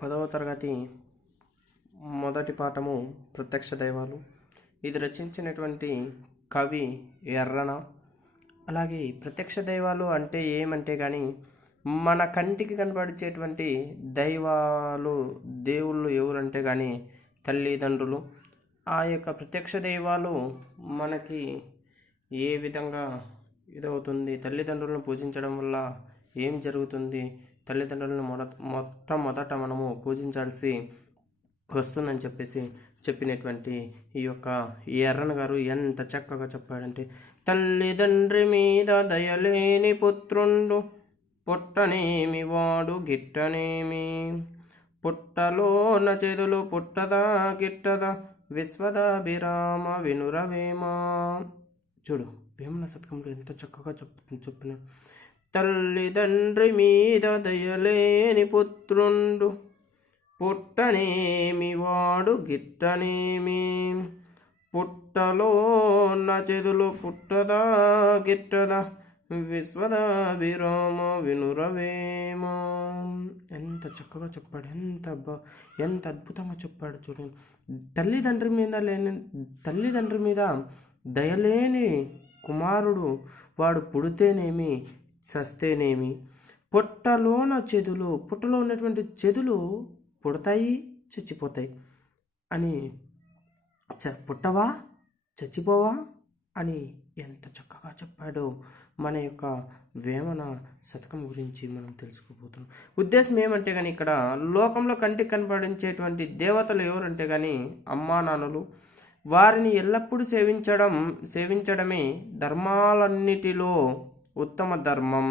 10వ తరగతి మొదటి పాఠము ప్రత్యక్ష దైవాలు. ఇది రచించినటువంటి కవి ఎర్రన. అలాగే ప్రత్యక్ష దైవాలు అంటే ఏమంటే కానీ మన కంటికి కనపడిచేటువంటి దైవాలు దేవుళ్ళు ఎవరంటే కానీ తల్లిదండ్రులు. ఆ యొక్క ప్రత్యక్ష దైవాలు మనకి ఏ విధంగా ఇదవుతుంది, తల్లిదండ్రులను పూజించడం వల్ల ఏం జరుగుతుంది, తల్లిదండ్రులను మొట్టమొదట మనము పూజించాల్సి వస్తుందని చెప్పినటువంటి ఈ యొక్క ఎర్రన గారు ఎంత చక్కగా చెప్పాడంటే, తల్లిదండ్రి మీద దయలేని పుత్రుండు పుట్టనేమి వాడు గిట్టనేమి, పుట్టలోన చెదులు పుట్టదా గిట్టదా విశ్వదాభిరామ వినురవేమా. చూడు వేమన శతకంలో ఎంత చక్కగా చెప్పిన, తల్లిదండ్రి మీద దయలేని పుత్రుండు పుట్టనేమి వాడు గిట్టనేమి, పుట్టలోన చెదులు పుట్టదా గిట్టదా విశ్వదాభిరామ వినురవేమా. ఎంత చక్కగా చెప్పాడు, ఎంత అద్భుతంగా చెప్పాడు. చూడండి, తల్లిదండ్రి మీద దయలేని కుమారుడు వాడు పుడితేనేమి చస్తేనేమి, పుట్టలో ఉన్నటువంటి చెదులు పుడతాయి చచ్చిపోతాయి అని, పుట్టవా చచ్చిపోవా అని ఎంత చక్కగా చెప్పాడో మన యొక్క వేమన శతకం గురించి మనం తెలుసుకోబోతున్నాం. ఉద్దేశం ఏమంటే కానీ ఇక్కడ లోకంలో కంటికి కనపడించేటువంటి దేవతలు ఎవరంటే కానీ అమ్మా నాన్నలు. వారిని ఎల్లప్పుడూ సేవించడమే ధర్మాలన్నిటిలో ఉత్తమ ధర్మం.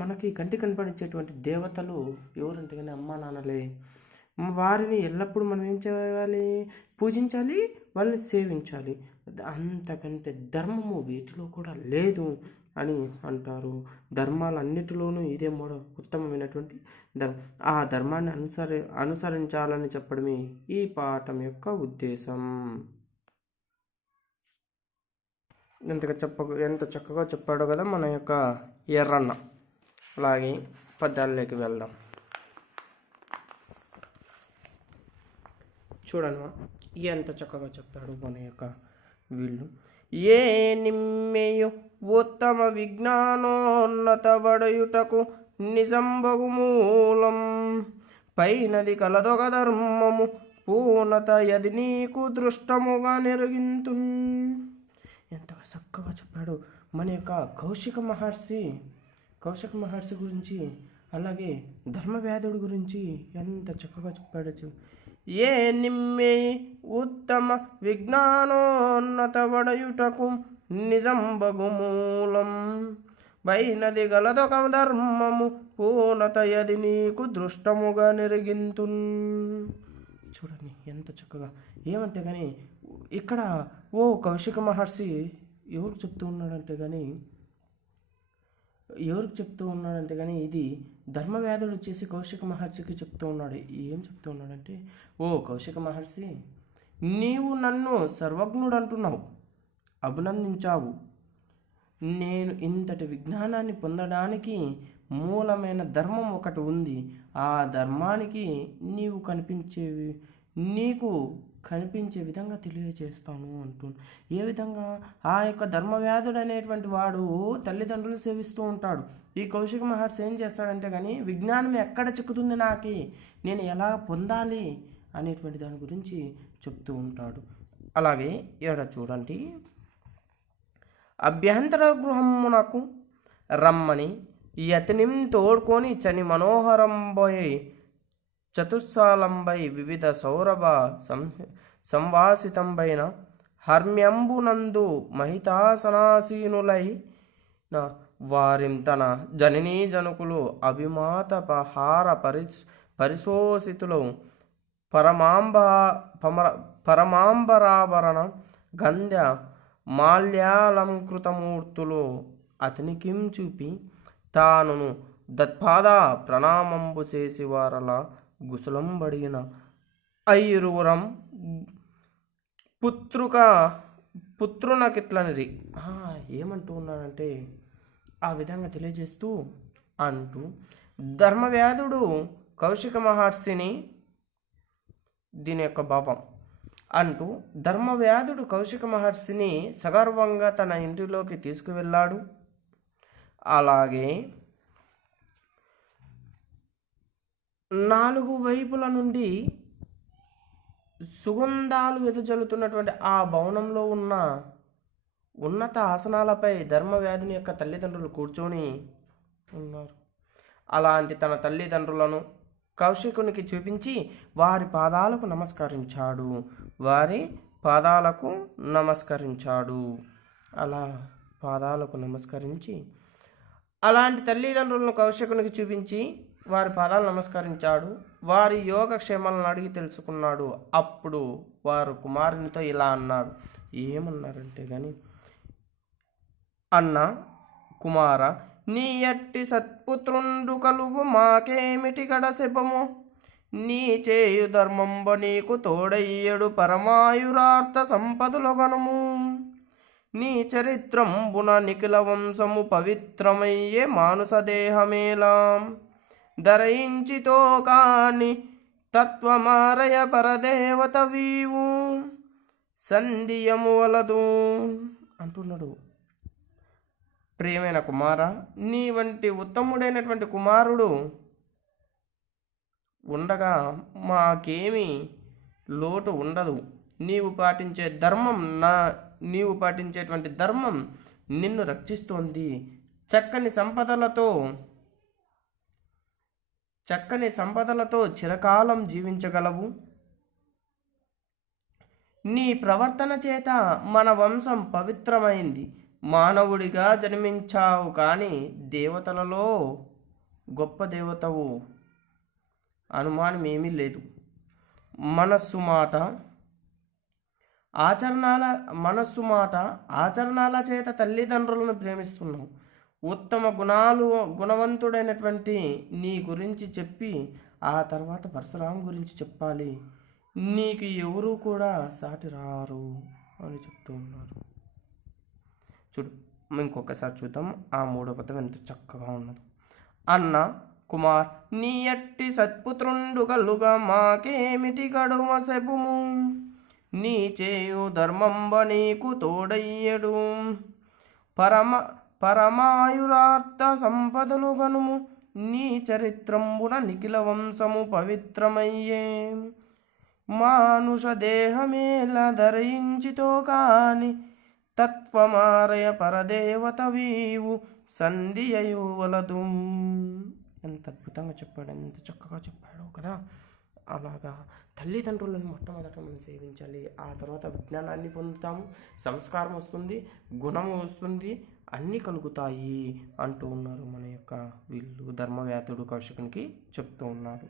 మనకి కంటికి కనపడించేటువంటి దేవతలు ఎవరంటే కానీ అమ్మా నాన్నలే. వారిని ఎల్లప్పుడూ మనం ఏం చేయాలి, పూజించాలి, వాళ్ళని సేవించాలి. అంతకంటే ధర్మము వీటిలో కూడా లేదు అని అంటారు. ధర్మాలన్నిటిలోనూ ఇదే ఉత్తమమైనటువంటి ధర్మం. ఆ ధర్మాన్ని అనుసరించాలని చెప్పడమే ఈ పాఠం యొక్క ఉద్దేశం. ఎంత చక్కగా చెప్పాడో కదా మన యొక్క ఎర్రన్న. అలాగే పద్యాలలోకి వెళ్దాం. చూడను ఎంత చక్కగా చెప్తాడు మన యొక్క వీళ్ళు. ఏ నిమ్మెయు ఉత్తమ విజ్ఞానోన్నత వడయుటకు నిజంబగు మూలం, పైనది కలదొక ధర్మము పూర్ణత యది నీకు దృష్టముగా నెరగింతు. ఎంత చక్కగా చెప్పాడు మన యొక్క కౌశిక మహర్షి గురించి, అలాగే ధర్మవ్యాధుడి గురించి ఎంత చక్కగా చెప్పాడు. ఏ నిమ్మే ఉత్తమ విజ్ఞానోన్నత వడయుటకు నిజంబగు మూలం, వైనది గలదొక ధర్మము పూర్ణత యది నీకు దృష్టముగా నెరిగింతు. చూడండి ఎంత చక్కగా ఏమంటే కానీ ఇక్కడ కౌశిక మహర్షి ఎవరికి చెప్తూ ఉన్నాడంటే కానీ ఇది ధర్మవ్యాధుడు వచ్చేసి కౌశిక మహర్షికి చెప్తూ ఉన్నాడు. ఏం చెప్తూ ఉన్నాడంటే, కౌశిక మహర్షి, నీవు నన్ను సర్వజ్ఞుడు అంటున్నావు, అభినందించావు. నేను ఇంతటి విజ్ఞానాన్ని పొందడానికి మూలమైన ధర్మం ఒకటి ఉంది. ఆ ధర్మానికి నీకు కనిపించే విధంగా తెలియజేస్తాను అంటూ. ఏ విధంగా? ఆ యొక్క ధర్మవ్యాధుడు అనేటువంటి వాడు తల్లిదండ్రులు సేవిస్తూ ఉంటాడు. ఈ కౌశిక మహర్షి ఏం చేస్తాడంటే కానీ విజ్ఞానం ఎక్కడ చిక్కుతుంది, నేను ఎలా పొందాలి అనేటువంటి దాని గురించి చెప్తూ ఉంటాడు. అలాగే ఇక్కడ చూడండి, అభ్యంతర గృహమునకు రమ్మని యతినిం తోడ్కొని చని మనోహరంబై చతుస్సాలంబై వివిధ సౌరభ సంవాసితంబైన హర్మ్యంబునందు మహితాసనాసీనులైన వారిం తన జననీ జనకులు అభిమాత పహార పరిశోషితులు పరమాంబరాభరణ గంధ్య మాల్యాలంకృతమూర్తులు అతనికిం చూపి తానును దత్పాద ప్రణామంబు చేసి వారలా గుసలంబడిన ఐరువురం పుత్రునకిట్లనిది. ఏమంటూ ఉన్నాడంటే ఆ విధంగా తెలియజేస్తూ అంటూ, ధర్మవ్యాధుడు కౌశిక మహర్షిని దీని యొక్క భావం అంటూ ధర్మవ్యాధుడు కౌశిక మహర్షిని సగర్వంగా తన ఇంటిలోకి తీసుకువెళ్ళాడు. అలాగే 4 వైపుల నుండి సుగంధాలు వెదజల్లుతున్నటువంటి ఆ భవనంలో ఉన్న ఉన్నత ఆసనాలపై ధర్మవ్యాధుని యొక్క తల్లిదండ్రులు కూర్చొని ఉన్నారు. అలాంటి తన తల్లిదండ్రులను కౌశికునికి చూపించి వారి పాదాలకు నమస్కరించాడు. అలా పాదాలకు నమస్కరించి అలాంటి తల్లిదండ్రులను కౌశికునికి చూపించి వారి పాదాలు నమస్కరించాడు. వారి యోగక్షేమాలను అడిగి తెలుసుకున్నాడు. అప్పుడు వారు కుమారునితో ఇలా అన్నాడు. ఏమన్నారంటే కానీ, అన్న కుమార, నీ ఎట్టి సత్పుత్రుండు కలుగు మాకేమిటి గడసెపము, నీ చేయు ధర్మంబ నీకు తోడయ్యడు పరమాయురార్థ సంపదులగనుము, నీ చరిత్రంబున నిఖిల వంశము పవిత్రమయ్యే మానుసదేహమేలా, ధరించితో కాని తత్వమారయ పరదేవత వీవు సంధియము వలదు అంటున్నాడు. ప్రియమైన కుమార, నీ వంటి ఉత్తముడైనటువంటి కుమారుడు ఉండగా మాకేమీ లోటు ఉండదు. నీవు పాటించేటువంటి ధర్మం నిన్ను రక్షిస్తోంది. చక్కని సంపదలతో చిరకాలం జీవించగలవు. నీ ప్రవర్తన చేత మన వంశం పవిత్రమైంది. మానవుడిగా జన్మించావు కానీ దేవతలలో గొప్ప దేవతవు, అనుమానమేమీ లేదు. మనస్సు మాట ఆచరణాల చేత తల్లిదండ్రులను ప్రేమిస్తున్నావు. ఉత్తమ గుణవంతుడైనటువంటి నీ గురించి చెప్పి ఆ తర్వాత పరశురాం గురించి చెప్పాలి. నీకు ఎవరూ కూడా సాటి రారు అని చెప్తూ ఉన్నారు. చూడు, ఇంకొకసారి చూద్దాం. ఆ 3వ పదం ఎంత చక్కగా ఉన్నదో. అన్న కుమార్, నీ ఎట్టి సత్పుత్రుండు కలుగా మాకేమిటి గడువ సెపుము, నీ చేయు ధర్మంబ నీకు తోడయ్యడు పరమాయురార్థ సంపదలు గనుము, నీ చరిత్రంబున నిఖిల వంశము పవిత్రమయ్యే మానుష దేహమేల ధరించితో కాని తత్వమారయ పరదేవత వీవు సంధియు వలదు. ఎంత అద్భుతంగా చెప్పాడు, ఎంత చక్కగా చెప్పాడు కదా. అలాగా తల్లిదండ్రులను మొట్టమొదట మనం సేవించాలి. ఆ తర్వాత విజ్ఞానాన్ని పొందుతాము, సంస్కారం వస్తుంది, గుణము వస్తుంది, అన్నీ కలుగుతాయి అంటూ ఉన్నారు మన యొక్క వీళ్ళు ధర్మవ్యాధుడు కౌశికునికి చెప్తూ ఉన్నాడు.